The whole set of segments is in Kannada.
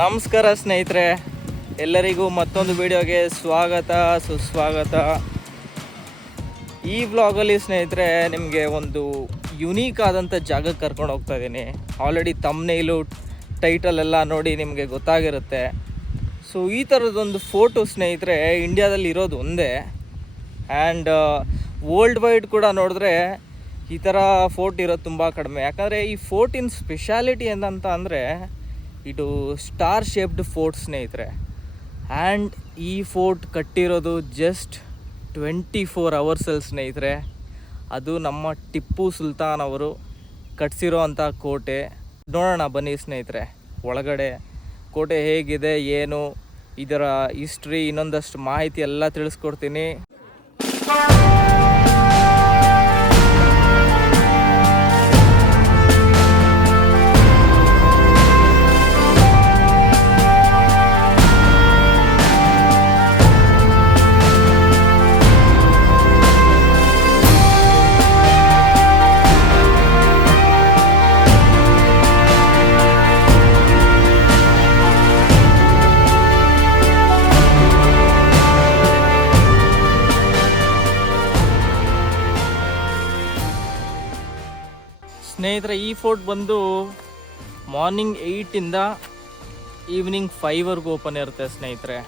ನಮಸ್ಕಾರ ಸ್ನೇಹಿತರೆ, ಎಲ್ಲರಿಗೂ ಮತ್ತೊಂದು ವಿಡಿಯೋಗೆ ಸ್ವಾಗತ ಸುಸ್ವಾಗತ. ಈ ವ್ಲಾಗಲ್ಲಿ ಸ್ನೇಹಿತರೆ ನಿಮಗೆ ಒಂದು ಯುನೀಕ್ ಆದಂಥ ಜಾಗಕ್ಕೆ ಕರ್ಕೊಂಡು ಹೋಗ್ತಾ ಇದ್ದೀನಿ. ಆಲ್ರೆಡಿ ತಮ್ನೇಲು ಟೈಟಲ್ ಎಲ್ಲ ನೋಡಿ ನಿಮಗೆ ಗೊತ್ತಾಗಿರುತ್ತೆ. ಸೊ ಈ ಥರದೊಂದು ಫೋಟೋ ಸ್ನೇಹಿತರೆ ಇಂಡಿಯಾದಲ್ಲಿ ಇರೋದು ಒಂದೇ, ಆ್ಯಂಡ್ ವರ್ಲ್ಡ್ ವೈಡ್ ಕೂಡ ನೋಡಿದ್ರೆ ಈ ಥರ ಫೋರ್ಟ್ ಇರೋದು ತುಂಬ ಕಡಿಮೆ. ಯಾಕಂದರೆ ಈ ಫೋರ್ಟಿನ ಸ್ಪೆಷಾಲಿಟಿ ಏನಂತ ಅಂದರೆ ಇದು ಸ್ಟಾರ್ ಶೇಪ್ಡ್ ಫೋರ್ಟ್ ಸ್ನೇಹಿತರೆ. ಆ್ಯಂಡ್ ಈ ಫೋರ್ಟ್ ಕಟ್ಟಿರೋದು ಜಸ್ಟ್ 24 ಅವರ್ಸಲ್ಲಿ ಸ್ನೇಹಿತರೆ. ಅದು ನಮ್ಮ ಟಿಪ್ಪು ಸುಲ್ತಾನ್ ಅವರು ಕಟ್ಸಿರೋ ಅಂಥ ಕೋಟೆ. ನೋಡೋಣ ಬನ್ನಿ ಸ್ನೇಹಿತರೆ, ಒಳಗಡೆ ಕೋಟೆ ಹೇಗಿದೆ, ಏನು ಇದರ ಹಿಸ್ಟ್ರಿ, ಇನ್ನೊಂದಷ್ಟು ಮಾಹಿತಿ ಎಲ್ಲ ತಿಳಿಸ್ಕೊಡ್ತೀನಿ. ಸ್ನೇಹಿತರೆ ಈ ಫೋರ್ಟ್ ಬಂದು ಮಾರ್ನಿಂಗ್ 8ಇಂದ ಈವ್ನಿಂಗ್ 5ವರೆಗೂ ಓಪನ್ ಇರುತ್ತೆ ಸ್ನೇಹಿತರೆ.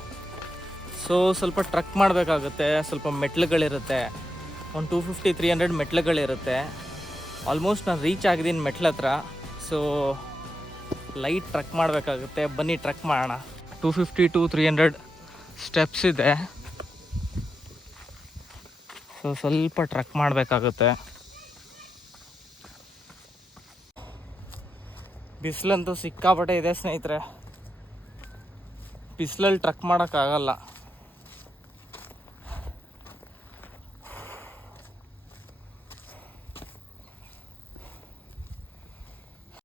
ಸೊ ಸ್ವಲ್ಪ ಟ್ರಕ್ ಮಾಡಬೇಕಾಗುತ್ತೆ, ಸ್ವಲ್ಪ ಮೆಟ್ಲುಗಳಿರುತ್ತೆ, ಒಂದು 250-300 ಮೆಟ್ಲುಗಳಿರುತ್ತೆ. ಆಲ್ಮೋಸ್ಟ್ ನಾನು ರೀಚ್ ಆಗಿದ್ದೀನಿ ಮೆಟ್ಲ ಹತ್ರ. ಸೊ ಲೈಟ್ ಟ್ರಕ್ ಮಾಡಬೇಕಾಗುತ್ತೆ, ಬನ್ನಿ ಟ್ರಕ್ ಮಾಡೋಣ. 250-300 ಸ್ಟೆಪ್ಸ್ ಇದೆ. ಸೊ ಸ್ವಲ್ಪ ಟ್ರಕ್ ಮಾಡಬೇಕಾಗುತ್ತೆ. ಬಿಸಿಲಂತೂ ಸಿಕ್ಕಾಪಟ್ಟೆ ಇದೆ ಸ್ನೇಹಿತರೆ, ಬಿಸಿಲಲ್ಲಿ ಟ್ರಕ್ ಮಾಡೋಕ್ಕಾಗಲ್ಲ.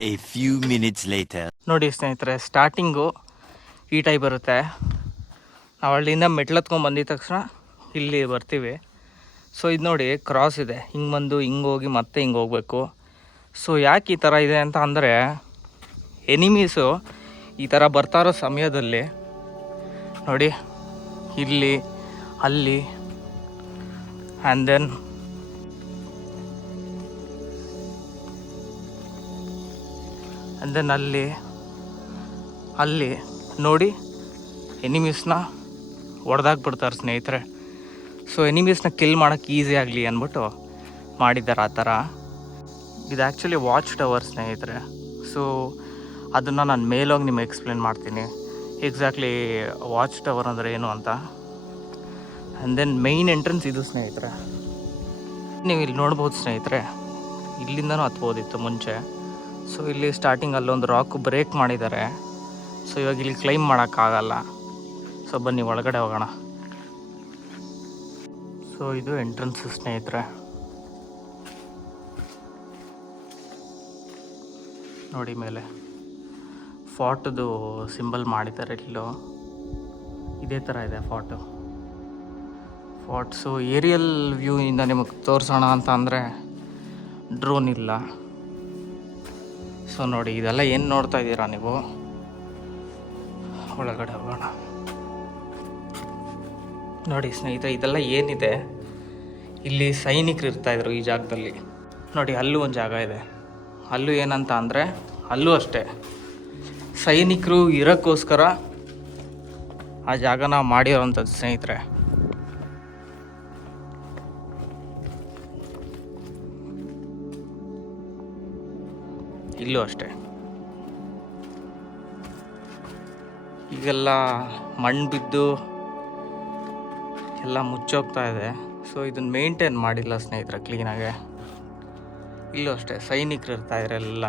A few minutes later. ನೋಡಿ ಸ್ನೇಹಿತರೆ, ಸ್ಟಾರ್ಟಿಂಗು ಈ ಟೈಪ್ ಬರುತ್ತೆ. ನಾವು ಅಲ್ಲಿಂದ ಮೆಟ್ಲತ್ಕೊಂಡು ಬಂದಿದ ತಕ್ಷಣ ಇಲ್ಲಿ ಬರ್ತೀವಿ. ಸೊ ಇದು ನೋಡಿ ಕ್ರಾಸ್ ಇದೆ, ಹಿಂಗೆ ಬಂದು ಹಿಂಗೆ ಹೋಗಿ ಮತ್ತೆ ಹಿಂಗೆ ಹೋಗಬೇಕು. ಸೊ ಯಾಕೆ ಈ ಥರ ಇದೆ ಅಂತ ಅಂದರೆ, ಎನಿಮೀಸು ಈ ಥರ ಬರ್ತಾ ಇರೋ ಸಮಯದಲ್ಲಿ ನೋಡಿ ಇಲ್ಲಿ ಅಲ್ಲಿ ಆ್ಯಂಡ್ ದೆನ್ ಅಲ್ಲಿ ನೋಡಿ ಎನಿಮೀಸ್ನ ಹೊಡೆದಾಕ್ಬಿಡ್ತಾರೆ ಸ್ನೇಹಿತರೆ. ಸೊ ಎನಿಮೀಸ್ನ ಕಿಲ್ ಮಾಡೋಕ್ಕೆ ಈಸಿ ಆಗಲಿ ಅಂದ್ಬಿಟ್ಟು ಮಾಡಿದ್ದಾರೆ ಆ ಥರ. ಇದು ಆ್ಯಕ್ಚುಲಿ ವಾಚ್ ಟವರ್ ಸ್ನೇಹಿತರೆ. ಸೊ ಅದನ್ನು ನಾನು ಮೇಲೋಗಿ ನಿಮಗೆ ಎಕ್ಸ್ಪ್ಲೇನ್ ಮಾಡ್ತೀನಿ ಎಕ್ಸಾಕ್ಟ್ಲಿ ವಾಚ್ ಟವರ್ ಅಂದರೆ ಏನು ಅಂತ. ಆ್ಯಂಡ್ ದೆನ್ ಮೈನ್ ಎಂಟ್ರೆನ್ಸ್ ಇದು ಸ್ನೇಹಿತರೆ. ನೀವು ಇಲ್ಲಿ ನೋಡ್ಬೋದು ಸ್ನೇಹಿತರೆ, ಇಲ್ಲಿಂದನೂ ಹತ್ಬೋದಿತ್ತು ಮುಂಚೆ. ಸೊ ಇಲ್ಲಿ ಸ್ಟಾರ್ಟಿಂಗ್ ಅಲ್ಲೊಂದು ರಾಕ್ ಬ್ರೇಕ್ ಮಾಡಿದ್ದಾರೆ. ಸೊ ಇವಾಗ ಇಲ್ಲಿ ಕ್ಲೈಮ್ ಮಾಡೋಕ್ಕಾಗಲ್ಲ. ಸೊ ಬನ್ನಿ ಒಳಗಡೆ ಹೋಗೋಣ. ಸೊ ಇದು ಎಂಟ್ರೆನ್ಸ್ ಸ್ನೇಹಿತರೆ. ನೋಡಿ ಮೇಲೆ ಫಾರ್ಟ್ದು ಸಿಂಬಲ್ ಮಾಡಿದ್ದಾರೆ. ಇಲ್ಲೋ ಇದೇ ಥರ ಇದೆ ಫಾರ್ಟು. ಸೊ ಏರಿಯಲ್ ವ್ಯೂಯಿಂದ ನಿಮಗೆ ತೋರಿಸೋಣ ಅಂತ ಅಂದರೆ ಡ್ರೋನ್ ಇಲ್ಲ. ಸೊ ನೋಡಿ ಇದೆಲ್ಲ ಏನು ನೋಡ್ತಾ ಇದ್ದೀರಾ ನೀವು, ಒಳಗಡೆ ಹೋಗೋಣ. ನೋಡಿ ಸ್ನೇಹಿತರೆ, ಇದೆಲ್ಲ ಏನಿದೆ, ಇಲ್ಲಿ ಸೈನಿಕರು ಇರ್ತಾಯಿದ್ರು ಈ ಜಾಗದಲ್ಲಿ. ನೋಡಿ ಅಲ್ಲೂ ಒಂದು ಜಾಗ ಇದೆ. ಅಲ್ಲೂ ಏನಂತ ಅಂದರೆ ಅಲ್ಲೂ ಅಷ್ಟೇ ಸೈನಿಕರು ಇರೋಕ್ಕೋಸ್ಕರ ಆ ಜಾಗನ ಮಾಡಿರೋವಂಥದ್ದು ಸ್ನೇಹಿತರೆ. ಇಲ್ಲೂ ಅಷ್ಟೇ. ಈಗೆಲ್ಲ ಮಣ್ಣು ಬಿದ್ದು ಎಲ್ಲ ಮುಚ್ಚೋಗ್ತಾ ಇದೆ. ಸೊ ಇದನ್ನು ಮೇಂಟೈನ್ ಮಾಡಿಲ್ಲ ಸ್ನೇಹಿತರೆ ಕ್ಲೀನಾಗೆ. ಇಲ್ಲೂ ಅಷ್ಟೇ ಸೈನಿಕರು ಇರ್ತಾಯಿದ್ರು ಎಲ್ಲ.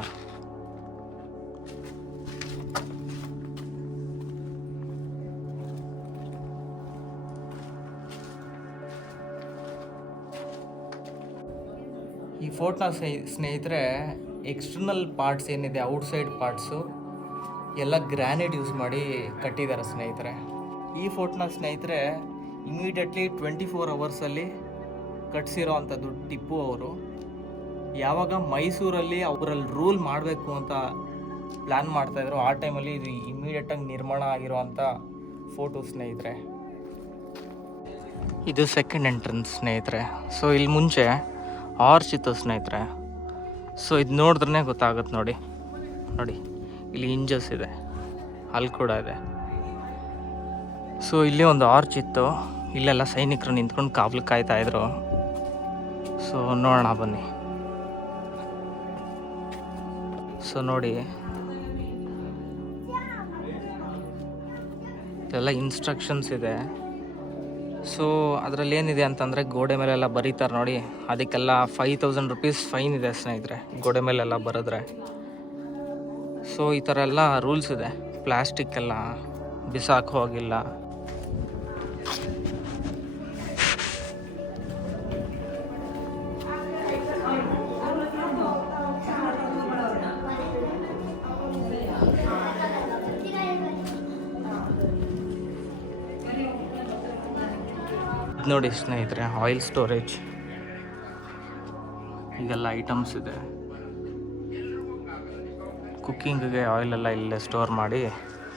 ಈ ಫೋರ್ಟ್ನ ಸ್ನೇಹಿತರೆ ಎಕ್ಸ್ಟರ್ನಲ್ ಪಾರ್ಟ್ಸ್ ಏನಿದೆ, ಔಟ್ಸೈಡ್ ಪಾರ್ಟ್ಸು ಎಲ್ಲ ಗ್ರಾನೈಟ್ ಯೂಸ್ ಮಾಡಿ ಕಟ್ಟಿದ್ದಾರೆ ಸ್ನೇಹಿತರೆ. ಈ ಫೋರ್ಟ್ನ ಸ್ನೇಹಿತರೆ ಇಮಿಡಿಯೇಟ್ಲಿ 24 ಅವರ್ಸಲ್ಲಿ ಕಟ್ಸಿರೋ ಅಂಥದ್ದು ಟಿಪ್ಪು ಅವರು. ಯಾವಾಗ ಮೈಸೂರಲ್ಲಿ ಅವರಲ್ಲಿ ರೂಲ್ ಮಾಡಬೇಕು ಅಂತ ಪ್ಲ್ಯಾನ್ ಮಾಡ್ತಾಯಿದ್ರು. ಆ ಟೈಮಲ್ಲಿ ಇದು ಇಮಿಡಿಯೇಟಾಗಿ ನಿರ್ಮಾಣ ಆಗಿರುವಂಥ ಫೋಟೋ ಸ್ನೇಹಿತರೆ. ಇದು ಸೆಕೆಂಡ್ ಎಂಟ್ರೆನ್ಸ್ ಸ್ನೇಹಿತರೆ. ಸೊ ಇಲ್ಲಿ ಮುಂಚೆ ಆರ್ಚ್ ಇತ್ತು ಸ್ನೇಹಿತರೆ. ಸೊ ಇದು ನೋಡಿದ್ರೇ ಗೊತ್ತಾಗುತ್ತೆ ನೋಡಿ. ಇಲ್ಲಿ ಇಂಜಸ್ ಇದೆ, ಅಲ್ಲಿ ಕೂಡ ಇದೆ. ಸೊ ಇಲ್ಲಿ ಒಂದು ಆರ್ಚ್ ಇತ್ತು, ಇಲ್ಲೆಲ್ಲ ಸೈನಿಕರು ನಿಂತ್ಕೊಂಡು ಕಾವಲು ಕಾಯ್ತಾಯಿದ್ರು. ಸೊ ನೋಡೋಣ ಬನ್ನಿ. ಸೊ ನೋಡಿ, ಇದೆಲ್ಲ ಇನ್ಸ್ಟ್ರಕ್ಷನ್ಸ್ ಇದೆ. ಸೊ ಅದರಲ್ಲಿ ಏನಿದೆ ಅಂತಂದರೆ ಗೋಡೆ ಮೇಲೆಲ್ಲ ಬರೀತಾರೆ ನೋಡಿ, ಅದಕ್ಕೆಲ್ಲ 5000 ರೂಪೀಸ್ ಫೈನ್ ಇದೆ ಸ್ನೇಹಿತರೆ, ಗೋಡೆ ಮೇಲೆಲ್ಲ ಬರೆದ್ರೆ. ಸೊ ಈ ಥರ ಎಲ್ಲ ರೂಲ್ಸ್ ಇದೆ. ಪ್ಲಾಸ್ಟಿಕ್ ಎಲ್ಲ ಬಿಸಾಕೋ ಹೋಗಿಲ್ಲ. ನೋಡಿ ಸ್ನೇಹಿತರೆ, ಆಯಿಲ್ ಸ್ಟೋರೇಜ್, ಈಗೆಲ್ಲ ಐಟಮ್ಸ್ ಇದೆ. ಕುಕ್ಕಿಂಗಿಗೆ ಆಯಿಲೆಲ್ಲ ಇಲ್ಲೇ ಸ್ಟೋರ್ ಮಾಡಿ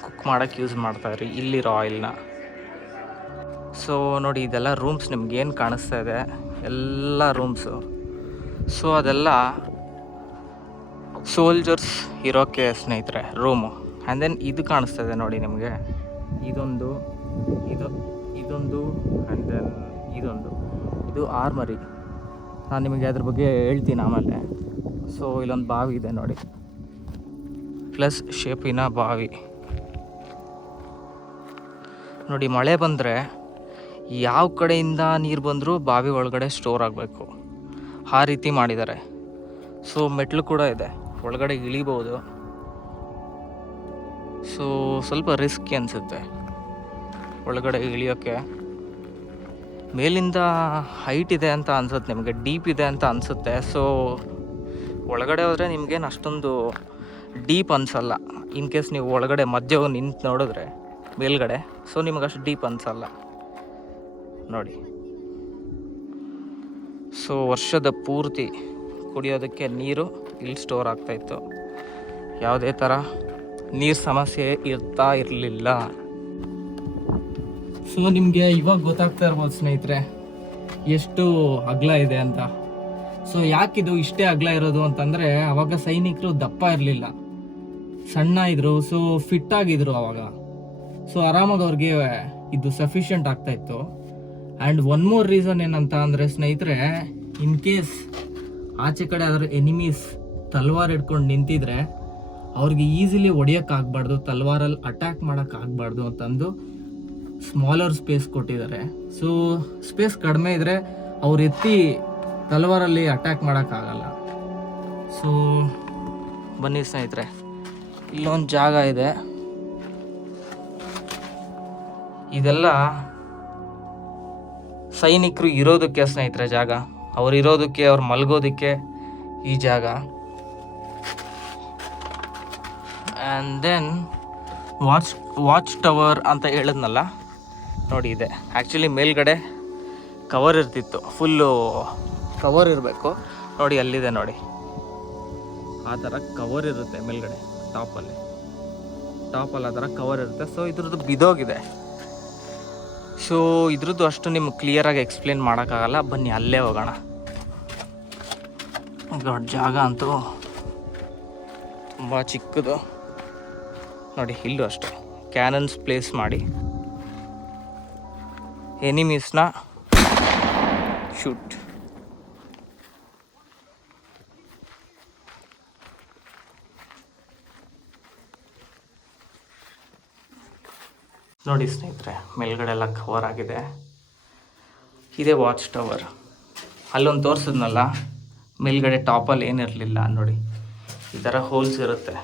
ಕುಕ್ ಮಾಡೋಕ್ಕೆ ಯೂಸ್ ಮಾಡ್ತಾಯಿದ್ರಿ ಇಲ್ಲಿರೋ ಆಯಿಲ್ನ. ಸೊ ನೋಡಿ, ಇದೆಲ್ಲ ರೂಮ್ಸ್ ನಿಮ್ಗೇನು ಕಾಣಿಸ್ತಾ ಇದೆ ಎಲ್ಲ ರೂಮ್ಸು. ಸೊ ಅದೆಲ್ಲ ಸೋಲ್ಜರ್ಸ್ ಇರೋಕ್ಕೆ ಸ್ನೇಹಿತರೆ ರೂಮು. ಆ್ಯಂಡ್ ದೆನ್ ಇದು ಕಾಣಿಸ್ತಾ ಇದೆ ನೋಡಿ ನಿಮಗೆ, ಇದೊಂದು ಆ್ಯಂಡ್ ದೆನ್ ಇದು ಆರ್ಮರಿ. ನಾನು ನಿಮಗೆ ಅದ್ರ ಬಗ್ಗೆ ಹೇಳ್ತೀನಿ ಆಮೇಲೆ. ಸೊ ಇಲ್ಲೊಂದು ಬಾವಿ ಇದೆ ನೋಡಿ, ಪ್ಲಸ್ ಶೇಪಿನ ಬಾವಿ ನೋಡಿ. ಮಳೆ ಬಂದರೆ ಯಾವ ಕಡೆಯಿಂದ ನೀರು ಬಂದರೂ ಬಾವಿ ಒಳಗಡೆ ಸ್ಟೋರ್ ಆಗಬೇಕು, ಆ ರೀತಿ ಮಾಡಿದ್ದಾರೆ. ಸೊ ಮೆಟ್ಲು ಕೂಡ ಇದೆ, ಒಳಗಡೆ ಇಳಿಬೋದು. ಸೊ ಸ್ವಲ್ಪ ರಿಸ್ಕಿ ಅನಿಸುತ್ತೆ ಒಳಗಡೆ ಇಳಿಯೋಕ್ಕೆ. ಮೇಲಿಂದ ಹೈಟ್ ಇದೆ ಅಂತ ಅನ್ಸುತ್ತೆ ನಿಮಗೆ, ಡೀಪ್ ಇದೆ ಅಂತ ಅನಿಸುತ್ತೆ. ಸೊ ಒಳಗಡೆ ಹೋದರೆ ನಿಮಗೇನು ಅಷ್ಟೊಂದು ಡೀಪ್ ಅನಿಸಲ್ಲ. ಇನ್ ಕೇಸ್ ನೀವು ಒಳಗಡೆ ಮಧ್ಯೆ ನಿಂತು ನೋಡಿದ್ರೆ ಮೇಲ್ಗಡೆ, ಸೊ ನಿಮಗೆ ಅಷ್ಟು ಡೀಪ್ ಅನಿಸಲ್ಲ ನೋಡಿ. ಸೊ ವರ್ಷದ ಪೂರ್ತಿ ಕುಡಿಯೋದಕ್ಕೆ ನೀರು ಇಲ್ಲಿ ಸ್ಟೋರ್ ಆಗ್ತಾಯಿತ್ತು. ಯಾವುದೇ ಥರ ನೀರು ಸಮಸ್ಯೆ ಇರ್ತಾ ಇರಲಿಲ್ಲ. ಸೊ ನಿಮಗೆ ಇವಾಗ ಗೊತ್ತಾಗ್ತಾ ಇರ್ಬೋದು ಸ್ನೇಹಿತರೆ ಎಷ್ಟು ಅಗಲ ಇದೆ ಅಂತ. ಸೊ ಯಾಕಿದು ಇಷ್ಟೇ ಅಗಲ ಇರೋದು ಅಂತಂದರೆ, ಅವಾಗ ಸೈನಿಕರು ದಪ್ಪ ಇರಲಿಲ್ಲ, ಸಣ್ಣ ಇದ್ರು. ಸೊ ಫಿಟ್ ಆಗಿದ್ರು ಅವಾಗ. ಸೊ ಆರಾಮಾಗಿ ಅವ್ರಿಗೆ ಇದು ಸಫಿಷಿಯೆಂಟ್ ಆಗ್ತಾಯಿತ್ತು. ಆ್ಯಂಡ್ ಒನ್ ಮೋರ್ ರೀಸನ್ ಏನಂತ ಅಂದರೆ ಸ್ನೇಹಿತರೆ, ಇನ್ ಕೇಸ್ ಆಚೆ ಕಡೆ ಅದರ ಎನಿಮೀಸ್ ತಲ್ವಾರ್ ಹಿಡ್ಕೊಂಡು ನಿಂತಿದ್ರೆ ಅವ್ರಿಗೆ ಈಸಿಲಿ ಹೊಡಿಯೋಕ್ಕಾಗಬಾರ್ದು, ತಲ್ವಾರಲ್ಲಿ ಅಟ್ಯಾಕ್ ಮಾಡೋಕ್ಕಾಗಬಾರ್ದು ಅಂತಂದು ಸ್ಮಾಲರ್ ಸ್ಪೇಸ್ ಕೊಟ್ಟಿದ್ದಾರೆ. ಸೊ ಸ್ಪೇಸ್ ಕಡಿಮೆ ಇದ್ದರೆ ಅವ್ರು ಎತ್ತಿ ತಲ್ವಾರಲ್ಲಿ ಅಟ್ಯಾಕ್ ಮಾಡೋಕ್ಕಾಗಲ್ಲ. ಸೊ ಬನ್ನಿ ಸ್ನೇಹಿತರೆ, ಇಲ್ಲೊಂದು ಜಾಗ ಇದೆ. ಇದೆಲ್ಲ ಸೈನಿಕರು ಇರೋದಕ್ಕೆ ಸ್ನೇಹಿತರೆ ಜಾಗ, ಅವ್ರು ಇರೋದಕ್ಕೆ, ಅವ್ರು ಮಲಗೋದಕ್ಕೆ ಈ ಜಾಗ. ಆ್ಯಂಡ್ ದೆನ್ ವಾಚ್ ಟವರ್ ಅಂತ ಹೇಳಿದ್ನಲ್ಲ ನೋಡಿ, ಇದೆ. ಆ್ಯಕ್ಚುಲಿ ಮೇಲ್ಗಡೆ ಕವರ್ ಇರ್ತಿತ್ತು, ಫುಲ್ಲು ಕವರ್ ಇರಬೇಕು ನೋಡಿ. ಅಲ್ಲಿದೆ ನೋಡಿ, ಆ ಥರ ಕವರ್ ಇರುತ್ತೆ ಮೇಲ್ಗಡೆ ಟಾಪಲ್ಲಿ ಆ ಥರ ಕವರ್ ಇರುತ್ತೆ. ಸೊ ಇದ್ರದ್ದು ಬಿದೋಗಿದೆ. ಸೊ ಇದ್ರದ್ದು ಅಷ್ಟು ನಿಮ್ಗೆ ಕ್ಲಿಯರಾಗಿ ಎಕ್ಸ್ಪ್ಲೇನ್ ಮಾಡೋಕ್ಕಾಗಲ್ಲ. ಬನ್ನಿ ಅಲ್ಲೇ ಹೋಗೋಣ. ದೊಡ್ಡ ಜಾಗ ಅಂತೂ ತುಂಬ ಚಿಕ್ಕದು ನೋಡಿ. ಇಲ್ಲೂ ಅಷ್ಟೇ ಕ್ಯಾನನ್ಸ್ ಪ್ಲೇಸ್ ಮಾಡಿ ಎನಿಮೀಸ್ನ ಶೂಟ್. ನೋಡಿ ಸ್ನೇಹಿತರೆ, ಮೇಲ್ಗಡೆ ಎಲ್ಲ ಕವರ್ ಆಗಿದೆ. ಇದೇ ವಾಚ್ ಟವರ್. ಅಲ್ಲೊಂದು ತೋರಿಸಿದ್ನಲ್ಲ ಮೇಲ್ಗಡೆ ಟಾಪಲ್ಲಿ ಏನಿರಲಿಲ್ಲ ನೋಡಿ, ಈ ಥರ ಹೋಲ್ಸ್ ಇರುತ್ತೆ.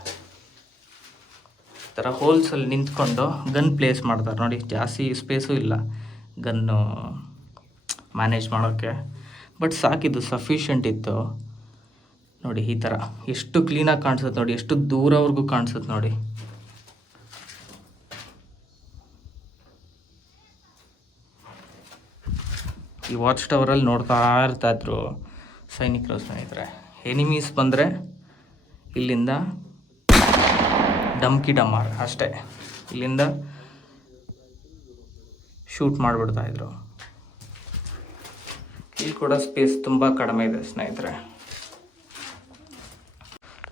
ಈ ಥರ ಹೋಲ್ಸಲ್ಲಿ ನಿಂತ್ಕೊಂಡು ಗನ್ ಪ್ಲೇಸ್ ಮಾಡ್ತಾರೆ ನೋಡಿ. ಜಾಸ್ತಿ ಸ್ಪೇಸು ಇಲ್ಲ ಗನ್ನು ಮ್ಯಾನೇಜ್ ಮಾಡೋಕ್ಕೆ, ಬಟ್ ಸಾಕಿದ್ದು ಸಫಿಷಿಯೆಂಟ್ ಇತ್ತು ನೋಡಿ. ಈ ಥರ ಎಷ್ಟು ಕ್ಲೀನಾಗಿ ಕಾಣಿಸುತ್ತೆ ನೋಡಿ, ಎಷ್ಟು ದೂರವರೆಗೂ ಕಾಣಿಸುತ್ತೆ ನೋಡಿ. ಈ ವಾಚ್ ಟವರಲ್ಲಿ ನೋಡ್ತಾ ಇರ್ತಾಯಿದ್ರು ಸೈನಿಕರು ಸ್ನೇಹಿತರೆ. ಎನಿಮೀಸ್ ಬಂದರೆ ಇಲ್ಲಿಂದ ಡಮ್ಕಿ ಡಮಾರ್ ಅಷ್ಟೇ. ಇಲ್ಲಿಂದ ಶೂಟ್ ಮಾಡಿಬಿಡ್ತಾಯಿದ್ರು. ಇಲ್ಲಿ ಕೂಡ ಸ್ಪೇಸ್ ತುಂಬ ಕಡಿಮೆ ಇದೆ ಸ್ನೇಹಿತರೆ.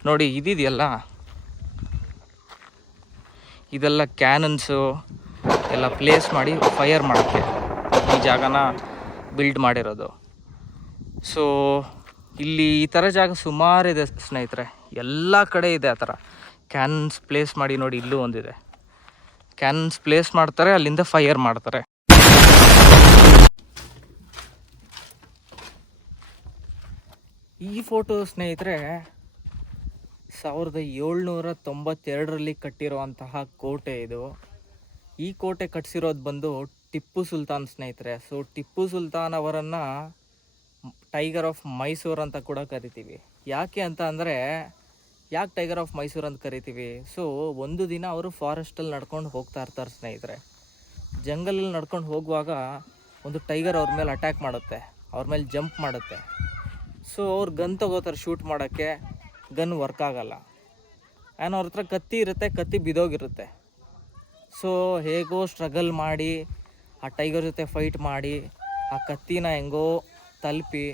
ನೋಡಿ ಇದಿದೆಯಲ್ಲ, ಇದೆಲ್ಲ ಕ್ಯಾನನ್ಸು ಎಲ್ಲ ಪ್ಲೇಸ್ ಮಾಡಿ ಫೈರ್ ಮಾಡೋಕ್ಕೆ ಈ ಜಾಗನ ಬಿಲ್ಡ್ ಮಾಡಿರೋದು. ಸೊ ಇಲ್ಲಿ ಈ ಥರ ಜಾಗ ಸುಮಾರಿದೆ ಸ್ನೇಹಿತರೆ, ಎಲ್ಲ ಕಡೆ ಇದೆ ಆ ಥರ ಕ್ಯಾನನ್ಸ್ ಪ್ಲೇಸ್ ಮಾಡಿ. ನೋಡಿ ಇಲ್ಲೂ ಒಂದಿದೆ, ಕ್ಯಾನನ್ಸ್ ಪ್ಲೇಸ್ ಮಾಡ್ತಾರೆ, ಅಲ್ಲಿಂದ ಫೈರ್ ಮಾಡ್ತಾರೆ. ಈ ಫೋಟೋ ಸ್ನೇಹಿತರೆ 1792ರಲ್ಲಿ ಕಟ್ಟಿರುವಂತಹ ಕೋಟೆ ಇದು. ಈ ಕೋಟೆ ಕಟ್ಸಿರೋದು ಬಂದು ಟಿಪ್ಪು ಸುಲ್ತಾನ್ ಸ್ನೇಹಿತರೆ. ಸೊ ಟಿಪ್ಪು ಸುಲ್ತಾನ್ ಅವರನ್ನು ಟೈಗರ್ ಆಫ್ ಮೈಸೂರು ಅಂತ ಕೂಡ ಕರಿತೀವಿ. ಯಾಕೆ ಅಂತ ಅಂದರೆ, ಯಾಕೆ ಟೈಗರ್ ಆಫ್ ಮೈಸೂರು ಅಂತ ಕರಿತೀವಿ? ಸೊ ಒಂದು ದಿನ ಅವರು ಫಾರೆಸ್ಟಲ್ಲಿ ನಡ್ಕೊಂಡು ಹೋಗ್ತಾ ಇರ್ತಾರೆ ಸ್ನೇಹಿತರೆ. ಜಂಗಲಲ್ಲಿ ನಡ್ಕೊಂಡು ಹೋಗುವಾಗ ಒಂದು ಟೈಗರ್ ಅವ್ರ ಮೇಲೆ ಅಟ್ಯಾಕ್ ಮಾಡುತ್ತೆ, ಅವ್ರ ಮೇಲೆ ಜಂಪ್ ಮಾಡುತ್ತೆ. ಸೊ ಅವ್ರು ಗನ್ ತಗೋತಾರೆ ಶೂಟ್ ಮಾಡೋಕ್ಕೆ, ಗನ್ ವರ್ಕ್ ಆಗಲ್ಲ. ಆ್ಯಂಡ್ ಅವ್ರ ಹತ್ರ ಕತ್ತಿ ಇರುತ್ತೆ, ಕತ್ತಿ ಬಿದೋಗಿರುತ್ತೆ. ಸೊ ಹೇಗೋ ಸ್ಟ್ರಗಲ್ ಮಾಡಿ ಆ ಟೈಗರ್ ಜೊತೆ ಫೈಟ್ ಮಾಡಿ ಆ ಕತ್ತಿನ ಹೆಂಗೋ ತಲುಪಿ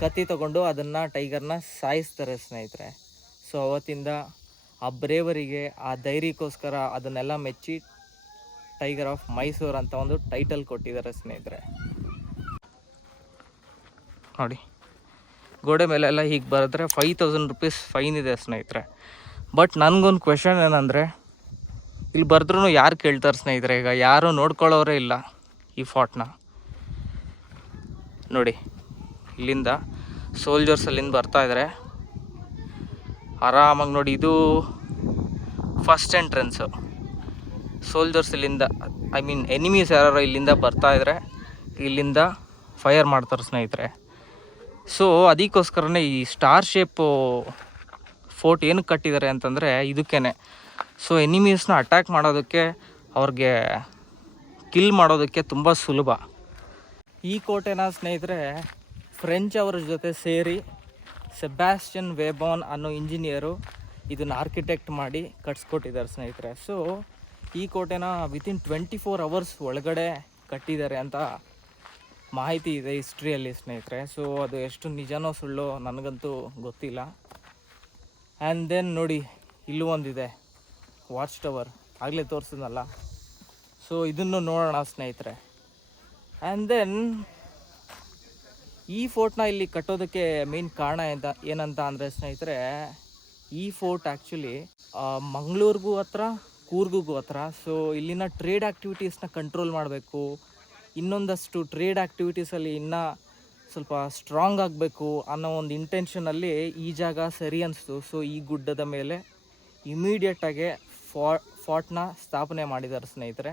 ಕತ್ತಿ ತಗೊಂಡು ಅದನ್ನು ಟೈಗರ್ನ ಸಾಯಿಸ್ತಾರೆ ಸ್ನೇಹಿತರೆ. ಸೊ ಅವತ್ತಿಂದ ಆ ಬ್ರೇವರಿಗೆ, ಆ ಧೈರ್ಯಕ್ಕೋಸ್ಕರ ಅದನ್ನೆಲ್ಲ ಮೆಚ್ಚಿ ಟೈಗರ್ ಆಫ್ ಮೈಸೂರು ಅಂತ ಒಂದು ಟೈಟಲ್ ಕೊಟ್ಟಿದ್ದಾರೆ ಸ್ನೇಹಿತರೆ. ನೋಡಿ ಗೋಡೆ ಮೇಲೆಲ್ಲ ಹೀಗೆ ಬರೆದ್ರೆ 5000 ರೂಪೀಸ್ ಫೈನ್ ಇದೆ ಸ್ನೇಹಿತರೆ. ಬಟ್ ನನಗೊಂದು ಕ್ವೆಶನ್ ಏನಂದರೆ, ಇಲ್ಲಿ ಬರೆದ್ರೂ ಯಾರು ಕೇಳ್ತಾರೆ ಸ್ನೇಹಿತರೆ? ಈಗ ಯಾರೂ ನೋಡ್ಕೊಳ್ಳೋರೇ ಇಲ್ಲ ಈ ಫಾರ್ಟ್ನ. ನೋಡಿ ಇಲ್ಲಿಂದ ಸೋಲ್ಜರ್ಸ್ ಅಲ್ಲಿಂದ ಬರ್ತಾಯಿದ್ದಾರೆ ಆರಾಮಾಗಿ. ನೋಡಿ ಇದು ಫಸ್ಟ್ ಎಂಟ್ರೆನ್ಸು. ಸೋಲ್ಜರ್ಸ್ ಇಲ್ಲಿಂದ, ಐ ಮೀನ್ ಎನಿಮೀಸ್ ಯಾರು ಇಲ್ಲಿಂದ ಬರ್ತಾಯಿದ್ರೆ ಇಲ್ಲಿಂದ ಫೈರ್ ಮಾಡ್ತಾರೆ ಸ್ನೇಹಿತರೆ. ಸೊ ಅದಕ್ಕೋಸ್ಕರನೇ ಈ ಸ್ಟಾರ್ ಶೇಪು ಫೋರ್ಟ್ ಏನಕ್ಕೆ ಕಟ್ಟಿದ್ದಾರೆ ಅಂತಂದರೆ ಇದಕ್ಕೇ. ಸೊ ಎನಿಮೀಸ್ನ ಅಟ್ಯಾಕ್ ಮಾಡೋದಕ್ಕೆ, ಅವ್ರಿಗೆ ಕಿಲ್ ಮಾಡೋದಕ್ಕೆ ತುಂಬ ಸುಲಭ. ಈ ಕೋಟೆನ ಸ್ನೇಹಿತರೆ ಫ್ರೆಂಚ್ ಅವರ ಜೊತೆ ಸೇರಿ ಸೆಬಾಸ್ಟಿಯನ್ ವೆಬಾನ್ ಅನ್ನೋ ಇಂಜಿನಿಯರು ಇದನ್ನು ಆರ್ಕಿಟೆಕ್ಟ್ ಮಾಡಿ ಕಟ್ಸ್ಕೊಟ್ಟಿದ್ದಾರೆ ಸ್ನೇಹಿತರೆ. ಸೊ ಈ ಕೋಟೆನ ವಿತಿನ್ 24 hours ಒಳಗಡೆ ಕಟ್ಟಿದ್ದಾರೆ ಅಂತ ಮಾಹಿತಿ ಇದೆ ಹಿಸ್ಟ್ರಿಯಲ್ಲಿ ಸ್ನೇಹಿತರೆ. ಸೊ ಅದು ಎಷ್ಟು ನಿಜನೋ ಸುಳ್ಳೋ ನನಗಂತೂ ಗೊತ್ತಿಲ್ಲ. ಆ್ಯಂಡ್ ದೆನ್ ನೋಡಿ ಇಲ್ಲೂ ಒಂದಿದೆ ವಾಚ್ ಟವರ್, ಆಗಲೇ ತೋರಿಸಿದ್ನಲ್ಲ. ಸೊ ಇದನ್ನು ನೋಡೋಣ ಸ್ನೇಹಿತರೆ. ಆ್ಯಂಡ್ ದೆನ್ ಈ ಫೋರ್ಟ್ನ ಇಲ್ಲಿ ಕಟ್ಟೋದಕ್ಕೆ ಮೇನ್ ಕಾರಣ ಏನಂತ ಅಂದರೆ ಸ್ನೇಹಿತರೆ, ಈ ಫೋರ್ಟ್ ಆ್ಯಕ್ಚುಲಿ ಮಂಗಳೂರಿಗೂ ಹತ್ರ, ಕೂರ್ಗಿಗೂ ಹತ್ರ. ಸೊ ಇಲ್ಲಿನ ಟ್ರೇಡ್ ಆ್ಯಕ್ಟಿವಿಟೀಸ್ನ ಕಂಟ್ರೋಲ್ ಮಾಡಬೇಕು, ಇನ್ನೊಂದಷ್ಟು ಟ್ರೇಡ್ ಆ್ಯಕ್ಟಿವಿಟೀಸಲ್ಲಿ ಇನ್ನೂ ಸ್ವಲ್ಪ ಸ್ಟ್ರಾಂಗ್ ಆಗಬೇಕು ಅನ್ನೋ ಒಂದು ಇಂಟೆನ್ಷನಲ್ಲಿ ಈ ಜಾಗ ಸರಿ ಅನಿಸ್ತು. ಸೊ ಈ ಗುಡ್ಡದ ಮೇಲೆ ಇಮಿಡಿಯೇಟಾಗಿ ಫಾರ್ಟ್ನ ಸ್ಥಾಪನೆ ಮಾಡಿದ್ದಾರೆ ಸ್ನೇಹಿತರೆ.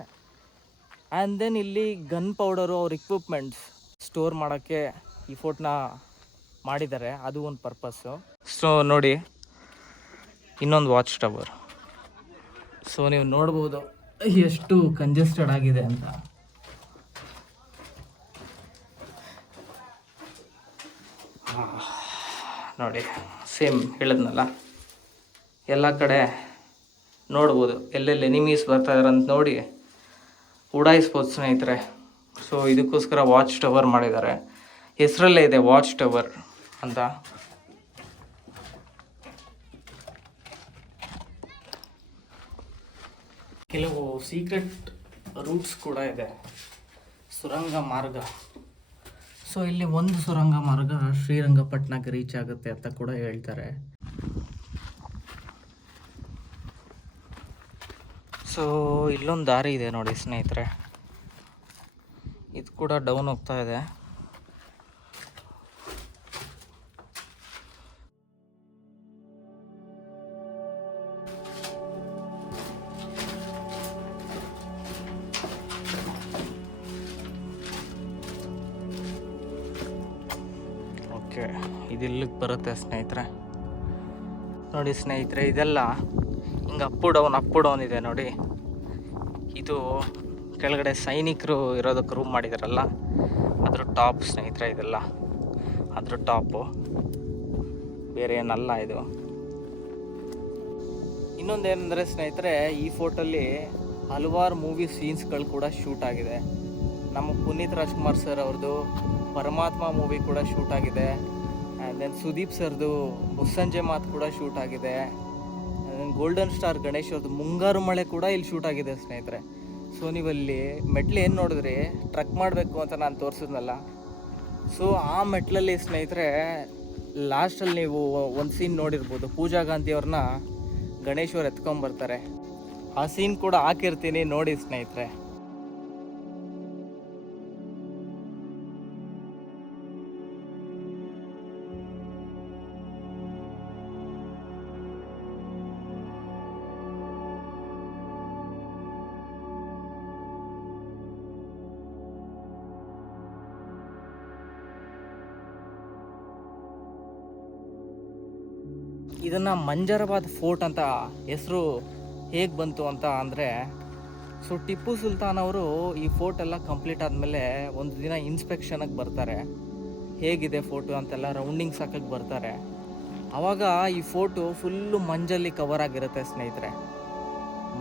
ಆ್ಯಂಡ್ ದೆನ್ ಇಲ್ಲಿ ಗನ್ ಪೌಡರು, ಅವ್ರ ಇಕ್ವಿಪ್ಮೆಂಟ್ಸ್ ಸ್ಟೋರ್ ಮಾಡೋಕ್ಕೆ ಈ ಫೋರ್ಟ್ನ ಮಾಡಿದ್ದಾರೆ, ಅದು ಒಂದು ಪರ್ಪಸ್ಸು. ಸೊ ನೋಡಿ ಇನ್ನೊಂದು ವಾಚ್ ಟವರ್. ಸೊ ನೀವು ನೋಡ್ಬೋದು ಎಷ್ಟು ಕಂಜೆಸ್ಟೆಡ್ ಆಗಿದೆ ಅಂತ. ನೋಡಿ ಸೇಮ್ ಹೇಳಿದ್ನಲ್ಲ, ಎಲ್ಲ ಕಡೆ ನೋಡ್ಬೋದು ಎಲ್ಲೆಲ್ಲಿ ಎನಿಮೀಸ್ ಬರ್ತಾಯಿದ್ದಾರೆ ಅಂತ ನೋಡಿ ಉಡಾಯಿಸ್ಬೋದು ಸ್ನೇಹಿತರೆ. ಸೊ ಇದಕ್ಕೋಸ್ಕರ ವಾಚ್ ಟವರ್ ಮಾಡಿದ್ದಾರೆ, ಹೆಸರಲ್ಲೇ ಇದೆ ವಾಚ್ ಟವರ್ ಅಂತ. ಕೆಲವು ಸೀಕ್ರೆಟ್ ರೂಟ್ಸ್ ಕೂಡ ಇದೆ, ಸುರಂಗ ಮಾರ್ಗ. ಸೊ ಇಲ್ಲಿ ಒಂದು ಸುರಂಗ ಮಾರ್ಗ ಶ್ರೀರಂಗಪಟ್ಟಣಕ್ಕೆ ರೀಚ್ ಆಗುತ್ತೆ ಅಂತ ಕೂಡ ಹೇಳ್ತಾರೆ. ಸೊ ಇಲ್ಲೊಂದು ದಾರಿ ಇದೆ ನೋಡಿ ಸ್ನೇಹಿತರೆ, ಇದು ಕೂಡ ಡೌನ್ ಹೋಗ್ತಾ ಇದೆ. ಓಕೆ, ಇದಿಲ್ಲಿಗೆ ಬರುತ್ತೆ ಸ್ನೇಹಿತರೆ. ನೋಡಿ ಸ್ನೇಹಿತರೆ, ಇದೆಲ್ಲ ಹಿಂಗೆ ಅಪ್ಪು ಡೌನ್ ಇದೆ ನೋಡಿ. ಇದು ಕೆಳಗಡೆ ಸೈನಿಕರು ಇರೋದಕ್ಕೆ ರೂಮ್ ಮಾಡಿದಾರಲ್ಲ, ಅದ್ರ ಟಾಪ್ ಸ್ನೇಹಿತರೆ. ಇದೆಲ್ಲ ಅದ್ರ ಟಾಪು, ಬೇರೆ ಏನಲ್ಲ ಇದು. ಇನ್ನೊಂದೇನೆಂದರೆ ಸ್ನೇಹಿತರೆ, ಈ ಫೋಟೋಲ್ಲಿ ಹಲವಾರು ಮೂವಿ ಸೀನ್ಸ್ಗಳು ಕೂಡ ಶೂಟ್ ಆಗಿದೆ. ನಮ್ಮ ಪುನೀತ್ ರಾಜ್ಕುಮಾರ್ ಸರ್ ಅವ್ರದ್ದು ಪರಮಾತ್ಮ ಮೂವಿ ಕೂಡ ಶೂಟ್ ಆಗಿದೆ. ಆ್ಯಂಡ್ ದೆನ್ ಸುದೀಪ್ ಸರ್ದು ಮುಸ್ಸಂಜೆ ಮಾತು ಕೂಡ ಶೂಟ್ ಆಗಿದೆ. ಗೋಲ್ಡನ್ ಸ್ಟಾರ್ ಗಣೇಶ್ ಅವ್ರದ್ದು ಮುಂಗಾರು ಮಳೆ ಕೂಡ ಇಲ್ಲಿ ಶೂಟ್ ಆಗಿದೆ ಸ್ನೇಹಿತರೆ. ಸೊ ನೀವಲ್ಲಿ ಮೆಟ್ಲು ಏನು ನೋಡಿದ್ರಿ, ಟ್ರಕ್ ಮಾಡಬೇಕು ಅಂತ ನಾನು ತೋರಿಸಿದ್ನಲ್ಲ, ಸೊ ಆ ಮೆಟ್ಲಲ್ಲಿ ಸ್ನೇಹಿತರೆ ಲಾಸ್ಟಲ್ಲಿ ನೀವು ಒಂದು ಸೀನ್ ನೋಡಿರ್ಬೋದು, ಪೂಜಾ ಗಾಂಧಿ ಅವ್ರನ್ನ ಗಣೇಶ್ ಅವ್ರು ಎತ್ಕೊಂಬರ್ತಾರೆ. ಆ ಸೀನ್ ಕೂಡ ಹಾಕಿರ್ತೀನಿ, ನೋಡಿ ಸ್ನೇಹಿತರೆ. ಇದನ್ನು ಮಂಜರಾಬಾದ್ ಫೋರ್ಟ್ ಅಂತ ಹೆಸರು ಹೇಗೆ ಬಂತು ಅಂತ ಅಂದರೆ, ಸೊ ಟಿಪ್ಪು ಸುಲ್ತಾನ್ ಅವರು ಈ ಫೋರ್ಟ್ ಎಲ್ಲ ಕಂಪ್ಲೀಟ್ ಆದಮೇಲೆ ಒಂದು ದಿನ ಇನ್ಸ್ಪೆಕ್ಷನಿಗೆ ಬರ್ತಾರೆ, ಹೇಗಿದೆ ಫೋಟೋ ಅಂತೆಲ್ಲ ರೌಂಡಿಂಗ್ಸ್ ಹಾಕಕ್ಕೆ ಬರ್ತಾರೆ. ಆವಾಗ ಈ ಫೋಟೋ ಫುಲ್ಲು ಮಂಜಲ್ಲಿ ಕವರ್ ಆಗಿರುತ್ತೆ ಸ್ನೇಹಿತರೆ.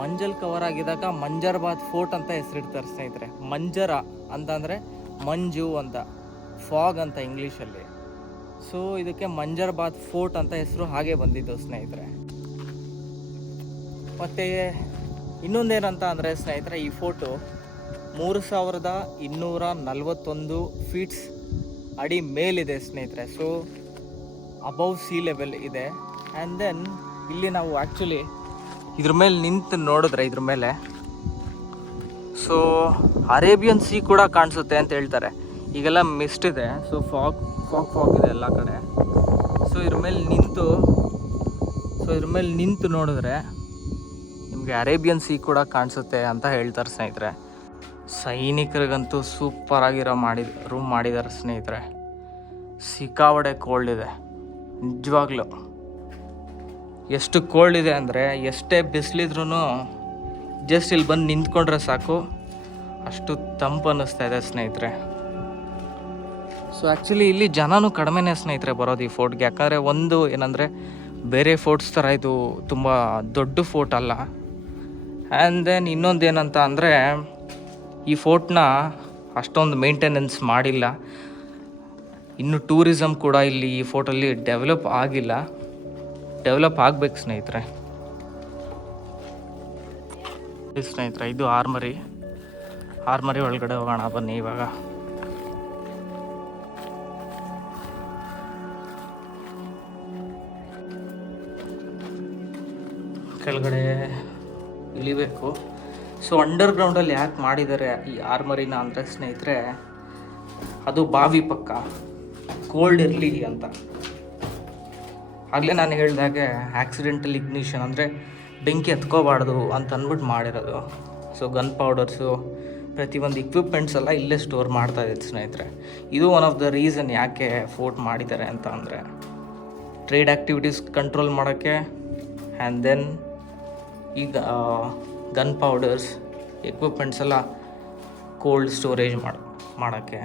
ಮಂಜಲ್ಲಿ ಕವರ್ ಆಗಿದ್ದಾಗ ಮಂಜರಾಬಾದ್ ಫೋರ್ಟ್ ಅಂತ ಹೆಸರಿಡ್ತಾರೆ ಸ್ನೇಹಿತರೆ. ಮಂಜರ ಅಂತಂದರೆ ಮಂಜು ಅಂತ, ಫಾಗ್ ಅಂತ ಇಂಗ್ಲೀಷಲ್ಲಿ. ಸೊ ಇದಕ್ಕೆ ಮಂಜರಾಬಾದ್ ಫೋರ್ಟ್ ಅಂತ ಹೆಸರು ಹಾಗೆ ಬಂದಿದ್ದು ಸ್ನೇಹಿತರೆ. ಮತ್ತು ಇನ್ನೊಂದೇನಂತ ಅಂದರೆ ಸ್ನೇಹಿತರೆ, ಈ ಫೋಟೋ 3241 ಫೀಟ್ಸ್ ಅಡಿ ಮೇಲಿದೆ ಸ್ನೇಹಿತರೆ. ಸೊ ಅಬೌವ್ ಸೀ ಲೆವೆಲ್ ಇದೆ. ಆ್ಯಂಡ್ ದೆನ್ ಇಲ್ಲಿ ನಾವು ಆ್ಯಕ್ಚುಲಿ ಇದ್ರ ಮೇಲೆ ನಿಂತು ನೋಡಿದ್ರೆ, ಇದ್ರ ಮೇಲೆ ಸೊ ಅರೇಬಿಯನ್ ಸೀ ಕೂಡ ಕಾಣಿಸುತ್ತೆ ಅಂತ ಹೇಳ್ತಾರೆ. ಈಗೆಲ್ಲ ಮಿಸ್ಟ್ ಇದೆ, ಸೊ ಫಾಗ್ ಇದೆ ಎಲ್ಲ ಕಡೆ. ಸೊ ಇದ್ರ ಮೇಲೆ ನಿಂತು ನೋಡಿದ್ರೆ ನಿಮಗೆ ಅರೇಬಿಯನ್ ಸೀ ಕೂಡ ಕಾಣಿಸುತ್ತೆ ಅಂತ ಹೇಳ್ತಾರೆ ಸ್ನೇಹಿತರೆ. ಸೈನಿಕರಿಗಂತೂ ಸೂಪರ್ ಆಗಿರೋ ರೂಮ್ ಮಾಡಿದ್ದಾರೆ ಸ್ನೇಹಿತರೆ. ಸಿಕ್ಕಾಪಟ್ಟೆ ಕೋಲ್ಡ್ ಇದೆ ನಿಜವಾಗ್ಲೂ. ಎಷ್ಟು ಕೋಲ್ಡ್ ಇದೆ ಅಂದರೆ, ಎಷ್ಟೇ ಬಿಸಿಲಿದ್ರೂ ಜಸ್ಟ್ ಇಲ್ಲಿ ಬಂದು ನಿಂತ್ಕೊಂಡ್ರೆ ಸಾಕು, ಅಷ್ಟು ತಂಪು ಅನ್ನಿಸ್ತಾ ಇದೆ ಸ್ನೇಹಿತರೆ. ಸೊ ಆ್ಯಕ್ಚುಲಿ ಇಲ್ಲಿ ಜನನೂ ಕಡಿಮೆನೇ ಸ್ನೇಹಿತರೆ ಬರೋದು ಈ ಫೋರ್ಟ್ಗೆ. ಯಾಕಂದರೆ ಒಂದು ಏನಂದರೆ, ಬೇರೆ ಫೋರ್ಟ್ಸ್ ಥರ ಇದು ತುಂಬ ದೊಡ್ಡ ಫೋರ್ಟ್ ಅಲ್ಲ. ಆ್ಯಂಡ್ ದೆನ್ ಇನ್ನೊಂದು ಏನಂತ ಅಂದರೆ, ಈ ಫೋರ್ಟ್ನ ಅಷ್ಟೊಂದು ಮೇಂಟೆನೆನ್ಸ್ ಮಾಡಿಲ್ಲ. ಇನ್ನು ಟೂರಿಸಮ್ ಕೂಡ ಇಲ್ಲಿ ಈ ಫೋರ್ಟಲ್ಲಿ ಡೆವಲಪ್ ಆಗಿಲ್ಲ. ಡೆವಲಪ್ ಆಗಬೇಕು ಸ್ನೇಹಿತರೆ. ಇದು ಆರ್ಮರಿ ಒಳಗಡೆ ಹೋಗೋಣ ಬನ್ನಿ ಇವಾಗ. ಕೆಳಗಡೆ ಇಳಿಬೇಕು. ಸೊ ಅಂಡರ್ಗ್ರೌಂಡಲ್ಲಿ ಯಾಕೆ ಮಾಡಿದ್ದಾರೆ ಈ ಆರ್ಮರಿನ ಅಂದರೆ ಸ್ನೇಹಿತರೆ, ಅದು ಬಾವಿ ಪಕ್ಕ ಕೋಲ್ಡ್ ಇರಲಿ ಅಂತ. ಆಗಲೇ ನಾನು ಹೇಳಿದಾಗೆ ಆಕ್ಸಿಡೆಂಟಲ್ ಇಗ್ನಿಷನ್ ಅಂದರೆ ಬೆಂಕಿ ಹತ್ಕೋಬಾರ್ದು ಅಂತ ಅಂದ್ಬಿಟ್ಟು ಮಾಡಿರೋದು. ಸೊ ಗನ್ ಪೌಡರ್ಸು, ಪ್ರತಿಯೊಂದು ಇಕ್ವಿಪ್ಮೆಂಟ್ಸ್ ಎಲ್ಲ ಇಲ್ಲೇ ಸ್ಟೋರ್ ಮಾಡ್ತಾ ಇದ್ದೆ ಸ್ನೇಹಿತರೆ. ಇದು ಒನ್ ಆಫ್ ದ ರೀಸನ್ ಯಾಕೆ ಫೋರ್ಟ್ ಮಾಡಿದ್ದಾರೆ ಅಂತ ಅಂದರೆ, ಟ್ರೇಡ್ ಆ್ಯಕ್ಟಿವಿಟೀಸ್ ಕಂಟ್ರೋಲ್ ಮಾಡೋಕ್ಕೆ. ಆ್ಯಂಡ್ ದೆನ್ ಈಗ ಗನ್ ಪೌಡರ್ಸ್ ಎಕ್ವಿಪ್ಮೆಂಟ್ಸ್ ಎಲ್ಲ ಕೋಲ್ಡ್ ಸ್ಟೋರೇಜ್ ಮಾಡೋಕ್ಕೆ.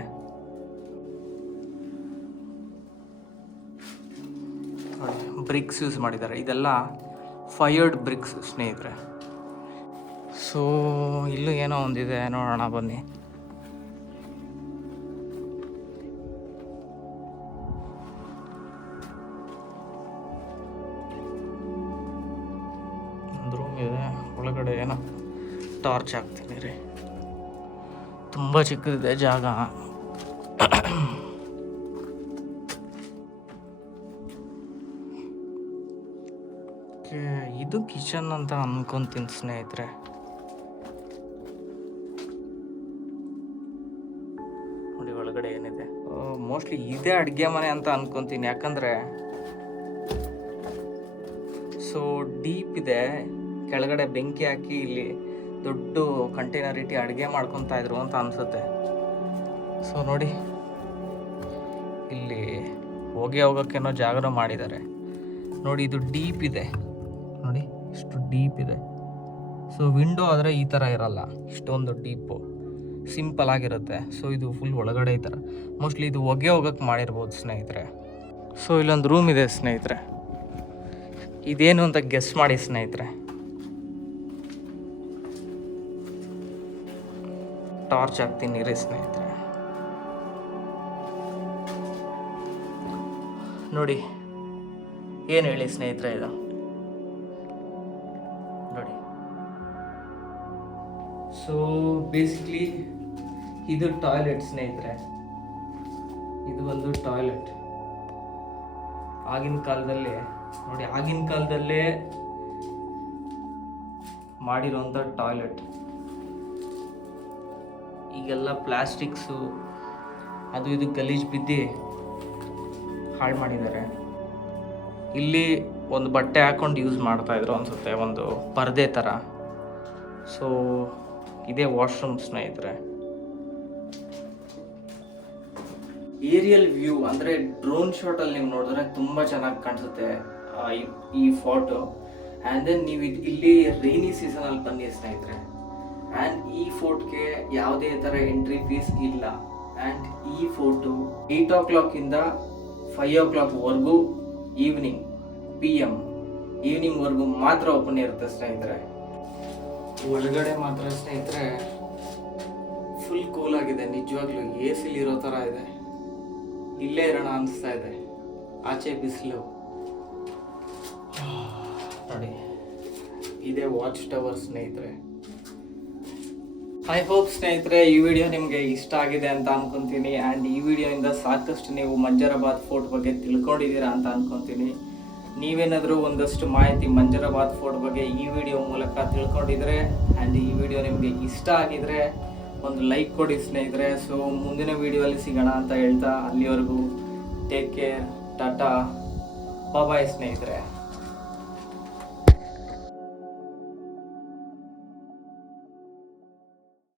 ಬ್ರಿಕ್ಸ್ ಯೂಸ್ ಮಾಡಿದ್ದಾರೆ, ಇದೆಲ್ಲ ಫೈರ್ಡ್ ಬ್ರಿಕ್ಸ್ ಸ್ನೇಹಿತರೆ. ಸೊ ಇಲ್ಲೂ ಏನೋ ಒಂದಿದೆ, ನೋಡೋಣ ಬನ್ನಿ. ಒಂದು ರೂಮ್ ಇದೆ, ಒಳಗಡೆ ಏನೋ ಟಾರ್ಚ್ ಹಾಕ್ತೀನಿ ರೀ. ತುಂಬ ಚಿಕ್ಕದಿದೆ ಜಾಗ. ಇದು ಕಿಚನ್ ಅಂತ ಅನ್ಕೊಂತೀನಿ ಸ್ನೇಹಿತರೆ. ನೋಡಿ ಒಳಗಡೆ ಏನಿದೆ, ಮೋಸ್ಟ್ಲಿ ಇದೇ ಅಡುಗೆ ಮನೆ ಅಂತ ಅನ್ಕೊಂತೀನಿ. ಯಾಕಂದರೆ ಸೊ ಡೀಪ್ ಇದೆ, ಕೆಳಗಡೆ ಬೆಂಕಿ ಹಾಕಿ ಇಲ್ಲಿ ದೊಡ್ಡ ಕಂಟೈನರ್ ಇಟ್ಟು ಅಡುಗೆ ಮಾಡ್ಕೊತಾ ಇದ್ರು ಅಂತ ಅನಿಸುತ್ತೆ. ಸೊ ನೋಡಿ, ಇಲ್ಲಿ ಹೋಗೋಕ್ಕೇನೋ ಜಾಗನೂ ಮಾಡಿದ್ದಾರೆ ನೋಡಿ. ಇದು ಡೀಪ್ ಇದೆ ನೋಡಿ, ಇಷ್ಟು ಡೀಪ್ ಇದೆ. ಸೊ ವಿಂಡೋ ಆದರೆ ಈ ಥರ ಇರಲ್ಲ, ಇಷ್ಟೊಂದು ಡೀಪು ಸಿಂಪಲ್ ಆಗಿರುತ್ತೆ. ಸೊ ಇದು ಫುಲ್ ಒಳಗಡೆ ಈ ಥರ, ಮೋಸ್ಟ್ಲಿ ಇದು ಹೋಗೋಕ್ಕೆ ಮಾಡಿರ್ಬೋದು ಸ್ನೇಹಿತರೆ. ಸೊ ಇಲ್ಲೊಂದು ರೂಮ್ ಇದೆ ಸ್ನೇಹಿತರೆ. ಇದೇನು ಅಂತ ಗೆಸ್ ಮಾಡಿ ಸ್ನೇಹಿತರೆ. ಟಾರ್ಚ್ ಹಾಕ್ತೀನಿ ರೀ ಸ್ನೇಹಿತರೆ. ನೋಡಿ ಏನು ಹೇಳಿ ಸ್ನೇಹಿತರೆ, ಇದು ನೋಡಿ. ಸೊ ಬೇಸಿಕ್ಲಿ ಇದು ಟಾಯ್ಲೆಟ್ ಸ್ನೇಹಿತರೆ, ಇದು ಒಂದು ಟಾಯ್ಲೆಟ್. ಆಗಿನ ಕಾಲದಲ್ಲೇ ನೋಡಿ, ಆಗಿನ ಕಾಲದಲ್ಲೇ ಮಾಡಿರೋಂಥ ಟಾಯ್ಲೆಟ್. ಈಗೆಲ್ಲ ಪ್ಲಾಸ್ಟಿಕ್ಸು ಅದು ಇದು ಗಲೀಜು ಬಿದ್ದು ಹಾಳು ಮಾಡಿದ್ದಾರೆ. ಇಲ್ಲಿ ಒಂದು ಬಟ್ಟೆ ಹಾಕೊಂಡು ಯೂಸ್ ಮಾಡ್ತಾಯಿದ್ರು ಅನಿಸುತ್ತೆ, ಒಂದು ಪರದೆ ಥರ. ಸೊ ಇದೇ ವಾಶ್ರೂಮ್ ಸ್ನೇಹಿತರೆ. ಏರಿಯಲ್ ವ್ಯೂ ಅಂದರೆ ಡ್ರೋನ್ ಶಾಟಲ್ಲಿ ನೀವು ನೋಡಿದ್ರೆ ತುಂಬ ಚೆನ್ನಾಗಿ ಕಾಣಿಸುತ್ತೆ ಈ ಫೋಟೋ. ಆ್ಯಂಡ್ ದೆನ್ ನೀವು ಇಲ್ಲಿ ರೈನಿ ಸೀಸನಲ್ಲಿ ಬನ್ನಿ ಸ್ನೇಹಿತರೆ. ಆ್ಯಂಡ್ ಈ ಫೋರ್ಟ್ಗೆ ಯಾವುದೇ ಥರ ಎಂಟ್ರಿ ಫೀಸ್ ಇಲ್ಲ. ಆ್ಯಂಡ್ ಈ ಫೋಟೋ 8 o'clock ಇಂದ 5 o'clock ಈವ್ನಿಂಗ್ PM ಈವ್ನಿಂಗ್ವರೆಗೂ ಮಾತ್ರ ಓಪನ್ ಇರುತ್ತೆ ಸ್ನೇಹಿತರೆ. ಒಳಗಡೆ ಮಾತ್ರ ಸ್ನೇಹಿತರೆ ಫುಲ್ ಕೂಲ್ ಆಗಿದೆ, ನಿಜವಾಗ್ಲೂ AC ಇರೋ ಥರ ಇದೆ. ಇಲ್ಲೇ ಇರೋಣ ಅನಿಸ್ತಾ ಇದೆ. ಆಚೆ ಬಿಸಿಲು ನೋಡಿ. ಇದೇ ವಾಚ್ ಟವರ್ ಸ್ನೇಹಿತರೆ. ಐ ಹೋಪ್ ಸ್ನೇಹಿತರೆ ಈ ವಿಡಿಯೋ ನಿಮಗೆ ಇಷ್ಟ ಆಗಿದೆ ಅಂತ ಅನ್ಕೊಂತೀನಿ. ಆ್ಯಂಡ್ ಈ ವಿಡಿಯೋಯಿಂದ ಸಾಕಷ್ಟು ನೀವು ಮಂಜರಾಬಾದ್ ಫೋರ್ಟ್ ಬಗ್ಗೆ ತಿಳ್ಕೊಂಡಿದ್ದೀರಾ ಅಂತ ಅನ್ಕೊಂತೀನಿ. ನೀವೇನಾದರೂ ಒಂದಷ್ಟು ಮಾಹಿತಿ ಮಂಜರಾಬಾದ್ ಫೋರ್ಟ್ ಬಗ್ಗೆ ಈ ವಿಡಿಯೋ ಮೂಲಕ ತಿಳ್ಕೊಂಡಿದ್ರೆ ಆ್ಯಂಡ್ ಈ ವಿಡಿಯೋ ನಿಮಗೆ ಇಷ್ಟ ಆಗಿದ್ರೆ ಒಂದು ಲೈಕ್ ಕೊಡಿ ಸ್ನೇಹಿತರೆ. ಸೊ ಮುಂದಿನ ವಿಡಿಯೋಲ್ಲಿ ಸಿಗೋಣ ಅಂತ ಹೇಳ್ತಾ, ಅಲ್ಲಿವರೆಗೂ ಟೇಕ್ ಕೇರ್, ಟಾಟಾ, ಬಾಯ್ ಸ್ನೇಹಿತರೆ.